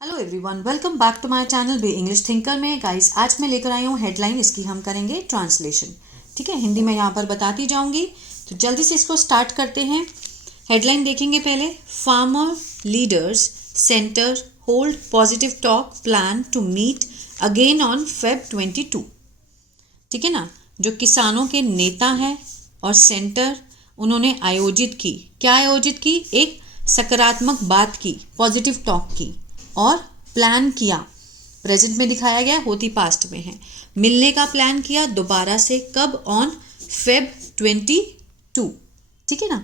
Hello everyone, welcome back to my channel B English Thinker में। Guys, आज मैं लेकर आई हूँ हेडलाइन। इसकी हम करेंगे ट्रांसलेशन। ठीक है, हिंदी में यहाँ पर बताती जाऊँगी, तो जल्दी से इसको स्टार्ट करते हैं। हेडलाइन देखेंगे पहले। Farmer leaders centre hold positive talk plan to meet again on Feb 22। ठीक है ना, जो किसानों के नेता हैं और सेंटर, उन्होंने आयोजित की, क्या आयोजित की, एक सकारात्मक बात की, पॉजिटिव टॉक की और प्लान किया। प्रेजेंट में दिखाया गया, होती पास्ट में है। मिलने का प्लान किया दोबारा से, कब, ऑन Feb 22। ठीक है ना,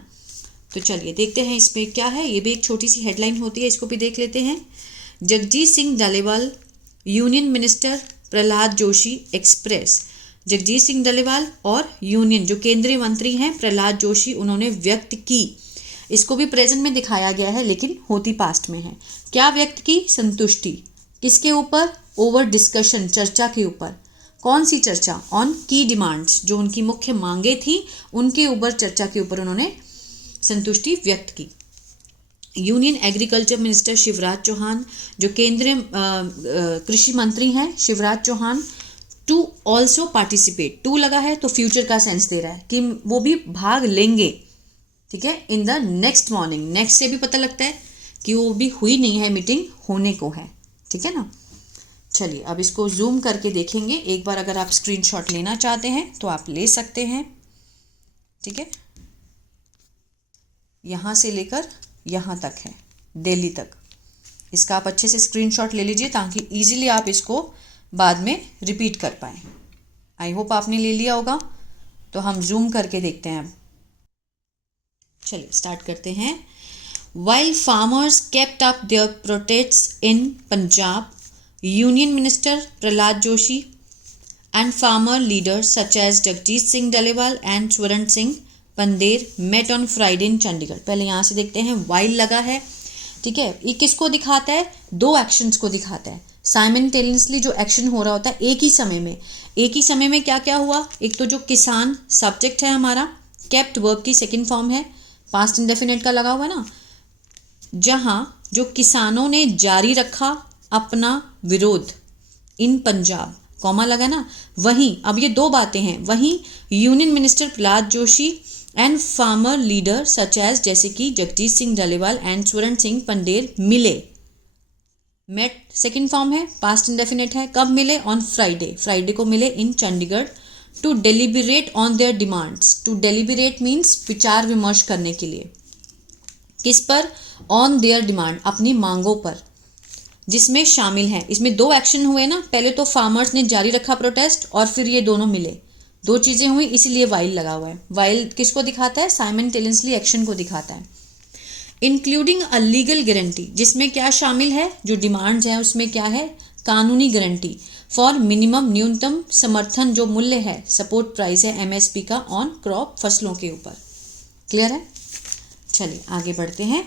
तो चलिए देखते हैं इसमें क्या है। ये भी एक छोटी सी हेडलाइन होती है, इसको भी देख लेते हैं। Jagjit Singh Dallewal, union minister Pralhad Joshi express. Jagjit Singh Dallewal और यूनियन, जो केंद्रीय मंत्री हैं प्रहलाद जोशी, उन्होंने व्यक्त की। इसको भी प्रेजेंट में दिखाया गया है लेकिन होती पास्ट में है। क्या व्यक्त की? संतुष्टि। किसके ऊपर? ओवर डिस्कशन, चर्चा के ऊपर। कौन सी चर्चा? ऑन की डिमांड्स, जो उनकी मुख्य मांगे थी उनके ऊपर, चर्चा के ऊपर उन्होंने संतुष्टि व्यक्त की। Union agriculture minister Shivraj Chauhan, जो केंद्रीय कृषि मंत्री हैं Shivraj Chauhan, to also participate. To लगा है तो फ्यूचर का सेंस दे रहा है कि वो भी भाग लेंगे। ठीक है, in the next morning. Next से भी पता लगता है कि वो भी हुई नहीं है, मीटिंग होने को है। ठीक है ना, चलिए अब इसको जूम करके देखेंगे एक बार। अगर आप स्क्रीनशॉट लेना चाहते हैं तो आप ले सकते हैं। ठीक है, यहाँ से लेकर यहाँ तक है, दिल्ली तक। इसका आप अच्छे से स्क्रीनशॉट ले लीजिए ताकि इजीली आप इसको बाद में रिपीट कर पाएँ। आई होप आपने ले लिया होगा। तो हम जूम करके देखते हैं अब। चलिए स्टार्ट करते हैं। While farmers kept up their protests in Punjab, Union Minister Prahlad Joshi and farmer leaders such as Jagjeet Singh Dhaliwal and Swaran Singh Pandher met on Friday in Chandigarh। पहले यहाँ से देखते हैं, while लगा है। ठीक है, ये किसको दिखाता है? दो एक्शंस को दिखाता है। साइमल्टेनियसली जो एक्शन हो रहा होता है एक ही समय में। एक ही समय में क्या क्या हुआ? एक तो जो किसान सब्जेक्ट है हमारा, केप्ट वर्ब की सेकेंड फॉर्म है, पास्ट इंडेफिनिट का लगा हुआ है ना, जहां जो किसानों ने जारी रखा अपना विरोध इन पंजाब, कॉमा लगा ना, वहीं अब ये दो बातें हैं। वहीं union minister Pralhad Joshi and farmer leader such as, जैसे कि जगजीत सिंह डलेवाल एंड स्वरण सिंह पंडेर मिले। मेट सेकेंड फॉर्म है, पास्ट इंडेफिनिट है। कब मिले? ऑन फ्राइडे, फ्राइडे को मिले in Chandigarh. To deliberate on their demands. To deliberate means विचार विमर्श करने के लिए। किस पर? ऑन देयर डिमांड, अपनी मांगों पर, जिसमें शामिल है। इसमें दो एक्शन हुए ना, पहले तो फार्मर्स ने जारी रखा प्रोटेस्ट और फिर ये दोनों मिले, दो चीज़ें हुई, इसीलिए वाइल लगा हुआ है। वाइल किसको दिखाता है? साइमल्टेनियसली एक्शन को दिखाता है। इंक्लूडिंग अ लीगल गारंटी, जिसमें क्या शामिल है? जो डिमांड्स हैं उसमें क्या है? कानूनी गारंटी फॉर मिनिमम, न्यूनतम समर्थन जो मूल्य है, सपोर्ट प्राइस है MSP का, ऑन क्रॉप, फसलों के ऊपर। क्लियर है? चलिए आगे बढ़ते हैं।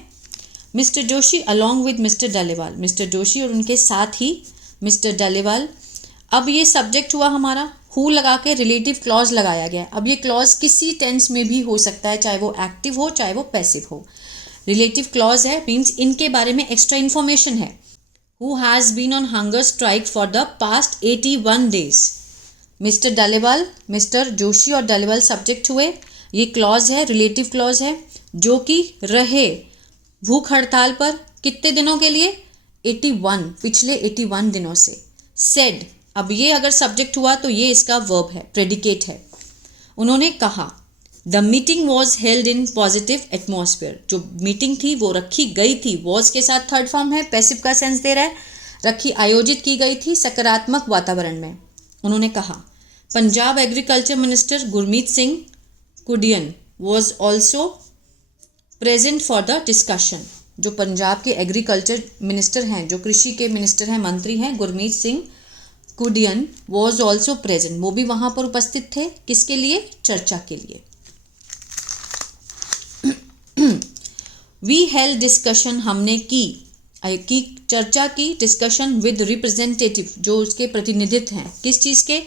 Mister Joshi along with mister Dallewal, mister Joshi और उनके साथ ही मिस्टर डलेवाल। अब ये सब्जेक्ट हुआ हमारा, हु लगा के रिलेटिव क्लॉज लगाया गया। अब ये क्लॉज किसी टेंस में भी हो सकता है, चाहे वो एक्टिव हो चाहे वो पैसिव हो। रिलेटिव क्लॉज है, मीन्स इनके बारे में एक्स्ट्रा इन्फॉर्मेशन है। Who has been on hunger strike for the past 81 days। Mister Dallewal, mister Joshi और डलेवाल सब्जेक्ट हुए। ये क्लॉज है, रिलेटिव क्लॉज है, जो कि रहे भूख हड़ताल पर कितने दिनों के लिए? 81, पिछले 81 दिनों से। सेड, अब ये अगर सब्जेक्ट हुआ तो ये इसका वर्ब है, प्रेडिकेट है। उन्होंने कहा, the meeting was held in positive atmosphere. जो मीटिंग थी वो रखी गई थी, वॉज के साथ थर्ड फॉर्म है, पैसिव का सेंस दे रहा है। रखी, आयोजित की गई थी सकारात्मक वातावरण में। उन्होंने कहा, Punjab agriculture minister Gurmeet Singh Khudian was also present for the discussion. जो पंजाब के एग्रीकल्चर मिनिस्टर हैं, जो कृषि के मिनिस्टर हैं, मंत्री हैं, Gurmeet Singh Khudian was also present, वो भी वहां पर उपस्थित थे। किसके लिए? चर्चा के लिए। वी हेल्ड डिस्कशन, हमने की चर्चा की, डिस्कशन विद रिप्रेजेंटेटिव, जो उसके प्रतिनिधित्व हैं, किस चीज़ के?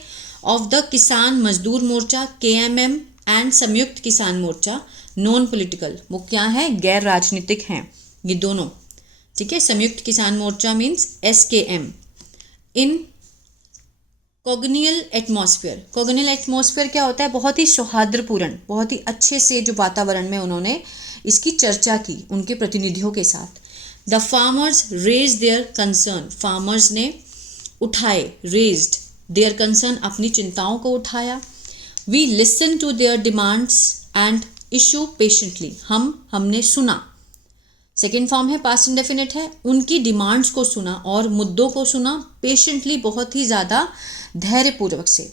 ऑफ द किसान मजदूर मोर्चा KMM एंड संयुक्त किसान मोर्चा नॉन पॉलिटिकल। वो क्या है? गैर राजनीतिक हैं ये दोनों। ठीक है, संयुक्त किसान मोर्चा मीन्स SKM। इन कॉग्नियल एटमॉस्फेयर, कॉग्नियल एटमॉस्फेयर क्या होता है? बहुत ही सौहार्दपूर्ण, बहुत ही अच्छे से जो वातावरण में उन्होंने इसकी चर्चा की उनके प्रतिनिधियों के साथ। The farmers raise their concern, farmers ने उठाए, रेज्ड देयर कंसर्न, अपनी चिंताओं को उठाया। We listen to their demands and issue patiently, हमने सुना। सेकेंड फॉर्म है, पास्ट इंडेफिनिट है, उनकी डिमांड्स को सुना और मुद्दों को सुना, पेशेंटली, बहुत ही ज़्यादा धैर्यपूर्वक से।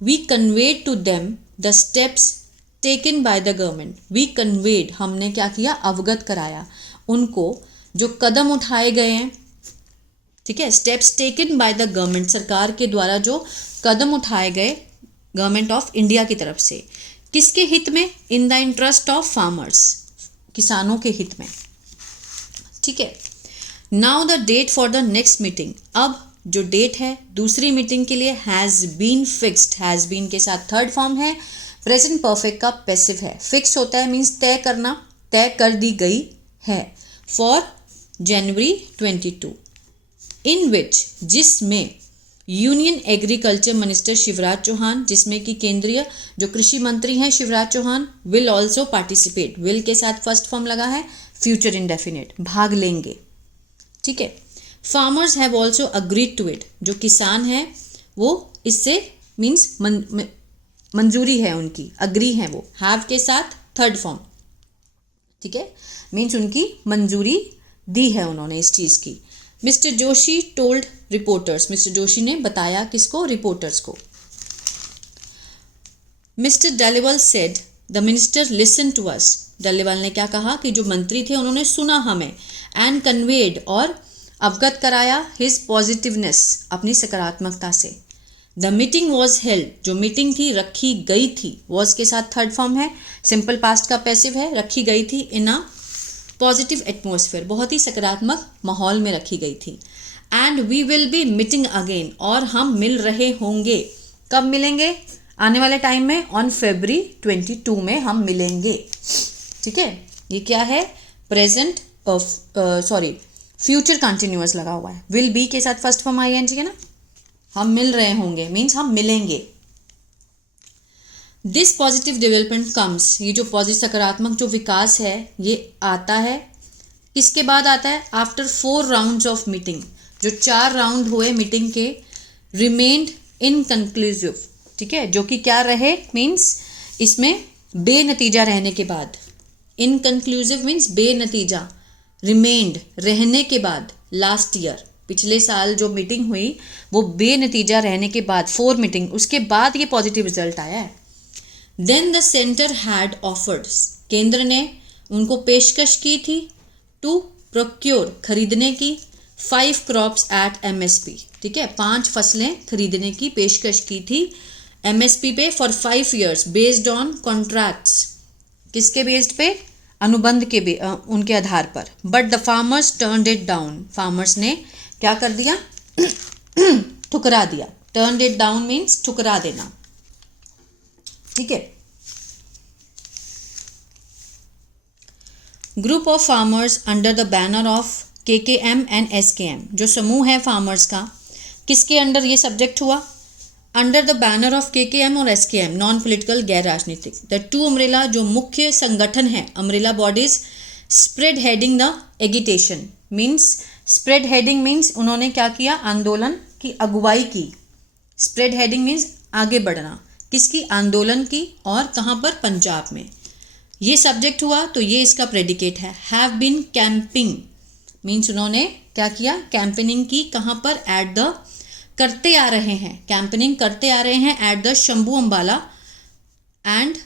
We conveyed to them the steps taken by the government, we conveyed, हमने क्या किया? अवगत कराया उनको जो कदम उठाए गए हैं, ठीक है, steps taken by the government, सरकार के द्वारा जो कदम उठाए गए गवर्नमेंट ऑफ इंडिया की तरफ से, किसके हित में? In the interest of farmers, किसानों के हित में, ठीक है। Now the date for the next meeting, अब जो डेट है दूसरी मीटिंग के लिए has been fixed, has been के साथ थर्ड फॉर्म है, प्रेजेंट परफेक्ट का पैसिव है, फिक्स होता है मीन्स तय करना, तय कर दी गई है। फॉर जनवरी 22, इन विच, जिसमें union agriculture minister Shivraj Chauhan, जिसमें कि केंद्रीय जो कृषि मंत्री हैं Shivraj Chauhan, will also participate, will के साथ फर्स्ट फॉर्म लगा है, फ्यूचर इंडेफिनिट, भाग लेंगे, ठीक है। Farmers have also agreed to it, जो किसान हैं वो इससे मीन्स मंजूरी है उनकी, अग्री हैं वो, हैव के साथ थर्ड फॉर्म, ठीक है, मीन्स उनकी मंजूरी दी है उन्होंने इस चीज़ की। Mister Joshi told reporters, mister Joshi ने बताया किसको? रिपोर्टर्स को। Mister Dallewal said the minister listen to us, Dallewal ने क्या कहा कि जो मंत्री थे उन्होंने सुना हमें, एंड कन्वेड, और अवगत कराया, हिज पॉजिटिवनेस, अपनी सकारात्मकता से। द मीटिंग वॉज हेल्ड, जो मीटिंग थी रखी गई थी, वॉज के साथ थर्ड फॉर्म है, सिंपल पास्ट का पैसिव है, रखी गई थी, इन अ पॉजिटिव एटमॉस्फेयर, बहुत ही सकारात्मक माहौल में रखी गई थी। And we will be meeting again, और हम मिल रहे होंगे, कब मिलेंगे? आने वाले टाइम में, ऑन February 22 में हम मिलेंगे, ठीक है। ये क्या है? प्रेजेंट फ्यूचर कंटिन्यूअस लगा हुआ है, विल बी के साथ फर्स्ट फॉर्म ING है ना, हम मिल रहे होंगे मीन्स हम मिलेंगे। दिस पॉजिटिव डेवलपमेंट कम्स, ये जो पॉजिटिव सकारात्मक जो विकास है ये आता है, किसके बाद आता है? आफ्टर 4 राउंड्स ऑफ मीटिंग, जो 4 राउंड हुए मीटिंग के, रिमेन्ड इनकंक्लूसिव, ठीक है, जो कि क्या रहे? मीन्स इसमें बेनतीजा रहने के बाद, इनकंक्लूसिव मीन्स बेनतीजा, रिमेन्ड रहने के बाद, लास्ट ईयर, पिछले साल जो मीटिंग हुई वो बेनतीजा रहने के बाद, 4 मीटिंग, उसके बाद ये पॉजिटिव रिजल्ट आया है। Then the centre had offered, केंद्र ने उनको पेशकश की थी, टू प्रोक्योर, खरीदने की, 5 क्रॉप्स एट MSP, ठीक है, 5 फसलें खरीदने की पेशकश की थी MSP पे for 5 years based on contracts, किसके बेस्ड पे? अनुबंध के उनके आधार पर। But the farmers turned it down, farmers ने क्या कर दिया? ठुकरा दिया। टर्न्ड इट डाउन मीन्स ठुकरा देना, ठीक है। Group of farmers under the banner of KKM and SKM, जो समूह है फार्मर्स का, किसके अंडर ये सब्जेक्ट हुआ? Under the banner of KKM और SKM, नॉन पोलिटिकल, गैर राजनीतिक। द 2 अम्ब्रेला, जो मुख्य संगठन है, umbrella bodies, spread heading the agitation, means spread heading means उन्होंने क्या किया? आंदोलन की अगुवाई की। स्प्रेड हेडिंग मीन्स आगे बढ़ना, किसकी? आंदोलन की, और कहाँ पर? पंजाब में। ये सब्जेक्ट हुआ तो ये इसका प्रेडिकेट है। हैव बीन कैंपिंग मीन्स उन्होंने क्या किया? कैंपेनिंग की, कहाँ पर? एट द, करते आ रहे हैं, कैंपेनिंग करते आ रहे हैं at the Shambhu Ambala and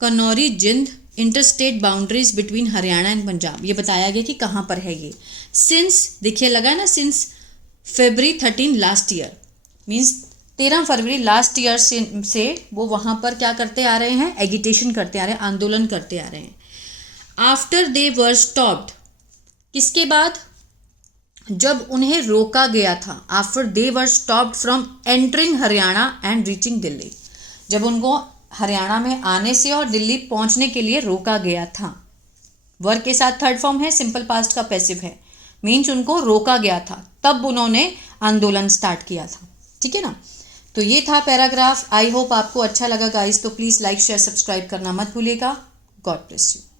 Khanauri Jind interstate boundaries between Haryana and Punjab. ये बताया गया कि कहाँ पर है ये। सिंस, देखिए लगा ना, since February 13 last year, means 13 फरवरी लास्ट ईयर से वो वहाँ पर क्या करते आ रहे हैं? एगिटेशन करते आ रहे हैं, आंदोलन करते आ रहे हैं। आफ्टर दे वर स्टॉप्ड, किसके बाद? जब उन्हें रोका गया था। After they were stopped from entering Haryana and reaching Delhi, जब उनको हरियाणा में आने से और दिल्ली पहुंचने के लिए रोका गया था। वर्ग के साथ थर्ड फॉर्म है, सिंपल पास्ट का पैसिव है। मीन्स उनको रोका गया था, तब उन्होंने आंदोलन स्टार्ट किया था। ठीक है ना। तो ये था पैराग्राफ। आई होप आपको अच्छा लगा गाइस। तो प्लीज़ लाइक शेयर सब्सक्राइब करना मत भूलिएगा। God bless you.